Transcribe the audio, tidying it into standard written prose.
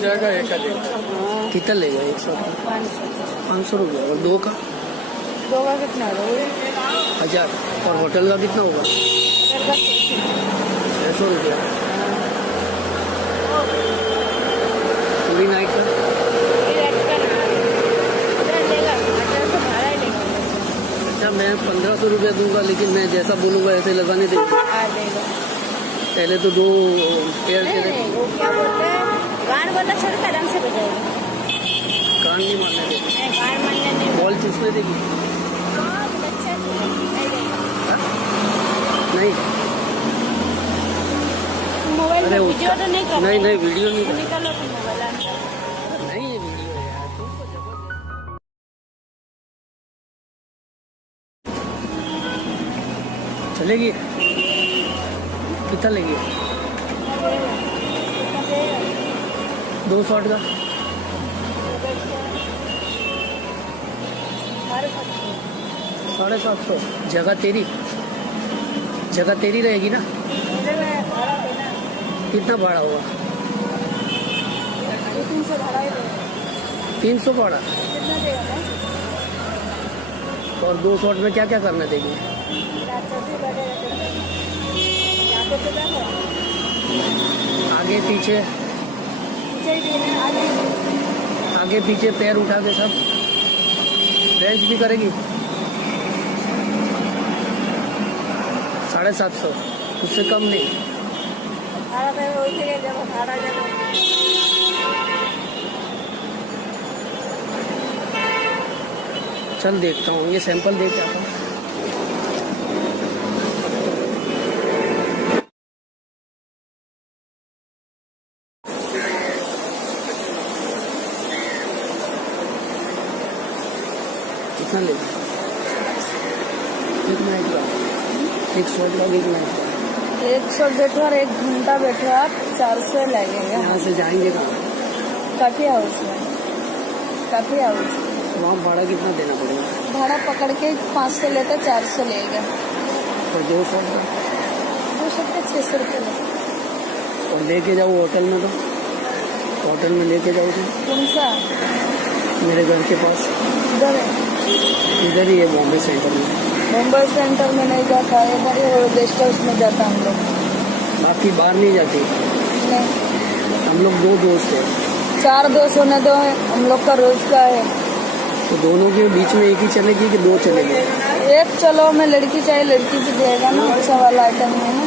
जाएगा एक का कितना लेगा 100 500 रुपया और दो का कितना होगा? 1000 और होटल का कितना होगा 600 रुपया पूरी नाइट का। अच्छा मैं 1500 रुपया दूंगा लेकिन मैं जैसा बोलूँगा ऐसे लगाने देंगे। पहले तो 2 पेयर नहीं, वो क्या बोलते हैं गाड़ वाला छोड़ के आराम से बजाएगा। कान नहीं मारने देगी नहीं गाड़ मारने नहीं बॉल चूसने देगी अच्छा नहीं मोबाइल अरे में वीडियो तो नहीं कर नहीं नहीं वीडियो नहीं निकालो तो मोबाइल नहीं ये वीडियो है यार तुमको जबरदस्त चलेगी कितना लेगी 2 शॉट का 750 जगह तेरी रहेगी ना। कितना भाड़ा होगा 300 भाड़ा और 2 शॉट में क्या क्या करना देगी आगे पीछे पैर उठा के सब रेंज भी करेगी 750 उससे कम नहीं। चल देखता हूँ ये सैंपल देख आता हूँ। कितना लेगा 1 मिनट का 1 शॉट का 1 मिनट 1 शॉट बैठो और 1 घंटा बैठो आप 400 लगेगा। यहाँ से जाएंगे कहाँ काफी हाउस वहाँ भाड़ा कितना देना पड़ेगा भाड़ा पकड़ के 500 लेकर 400 लेगा और 2 शॉट का 2 शॉट का 600 रुपये लेगा। और लेके जाओ होटल में तो होटल में लेके जाओ तो कौन सा मेरे घर के पास इधर ही है बॉम्बे सेंटर में। मुंबई सेंटर में नहीं जाता है इधर ही गेस्ट हाउस में जाता हम लोग बाकी बाहर नहीं जाती नहीं हम लोग 2 दोस्त हैं 4 दोस्त होने दो है हम लोग का रोज का है। तो दोनों के बीच में एक ही चलेगी कि 2 चलेगी एक चलो मैं लड़की चाहिए लड़की भी देगा ना अच्छा वाला आइटम है ना